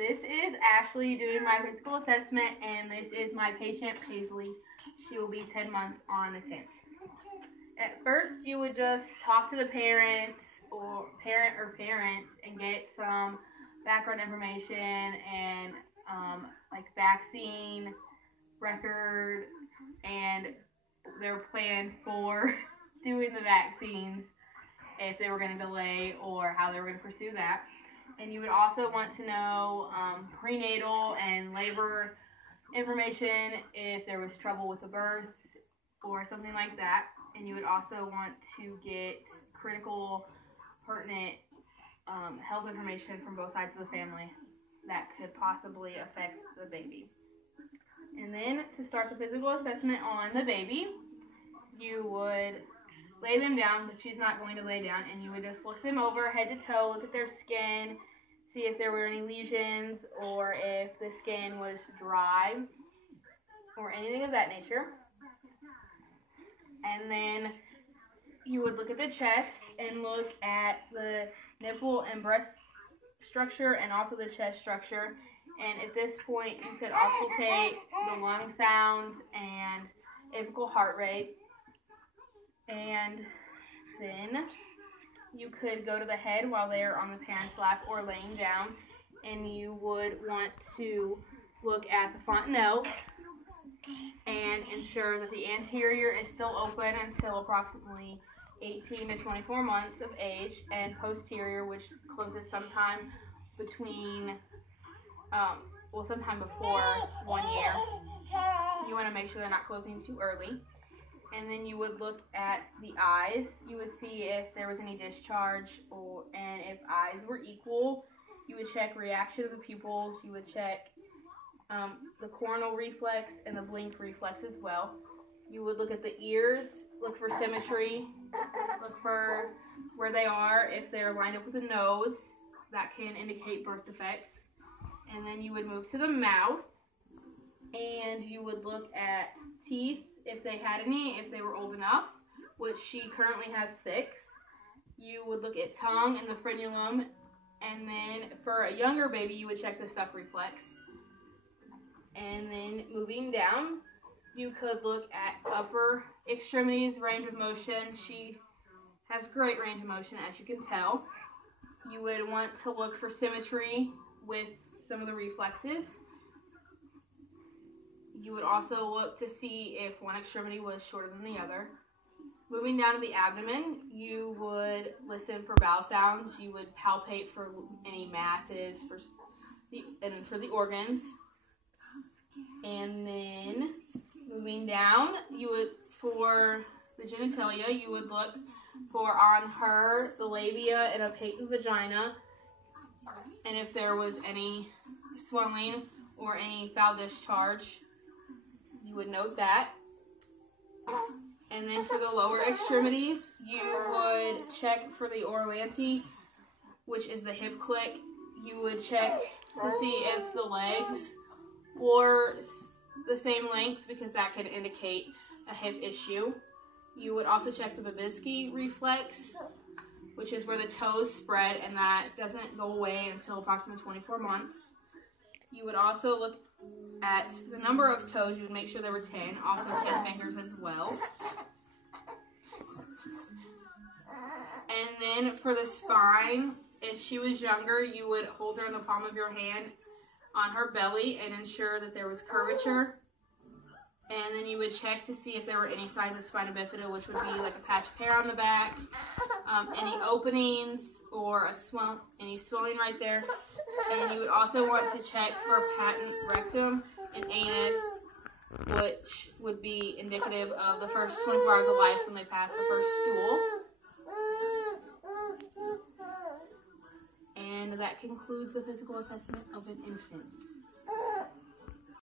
This is Ashley doing my physical assessment, and this is my patient, Paisley. She will be 10 months on the 10th. At first, you would just talk to the parent or parents and get some background information and like vaccine record and their plan for doing the vaccines, if they were going to delay or how they were going to pursue that. And you would also want to know prenatal and labor information if there was trouble with the birth or something like that. And you would also want to get critical, pertinent health information from both sides of the family that could possibly affect the baby. And then to start the physical assessment on the baby, you would lay them down, but she's not going to lay down, and you would just look them over head to toe, look at their skin, see if there were any lesions or if the skin was dry or anything of that nature. And then you would look at the chest and look at the nipple and breast structure and also the chest structure. And at this point, you could also take the lung sounds and apical heart rate. And then you could go to the head while they're on the parent's lap or laying down, and you would want to look at the fontanelle and ensure that the anterior is still open until approximately 18 to 24 months of age, and posterior, which closes sometime between, sometime before 1 year. You want to make sure they're not closing too early. And then you would look at the eyes. You would see if there was any discharge, and if eyes were equal. You would check reaction of the pupils. You would check the coronal reflex and the blink reflex as well. You would look at the ears, look for symmetry, look for where they are. If they're lined up with the nose, that can indicate birth defects. And then you would move to the mouth, and you would look at teeth, if they had any, if they were old enough, which she currently has 6. You would look at tongue and the frenulum, and then for a younger baby, you would check the suck reflex. And then moving down, you could look at upper extremities, range of motion. She has great range of motion, as you can tell. You would want to look for symmetry with some of the reflexes. You would also look to see if one extremity was shorter than the other. Moving down to the abdomen, you would listen for bowel sounds. You would palpate for any masses for the organs. And then moving down, for the genitalia, you would look for on her the labia and a patent vagina, and if there was any swelling or any foul discharge, you would note that. And then for the lower extremities, you would check for the Orlanti, which is the hip click. You would check to see if the legs were the same length, because that could indicate a hip issue. You would also check the Babinski reflex, which is where the toes spread, and that doesn't go away until approximately 24 months. You would also look at the number of toes. You would make sure there were 10, also 10 fingers as well. And then for the spine, if she was younger, you would hold her in the palm of your hand on her belly and ensure that there was curvature. And then you would check to see if there were any signs of spina bifida, which would be like a patch of hair on the back, any openings or any swelling right there. And you would also want to check for patent rectum and anus, which would be indicative of the first 24 hours of life when they pass the first stool. And that concludes the physical assessment of an infant.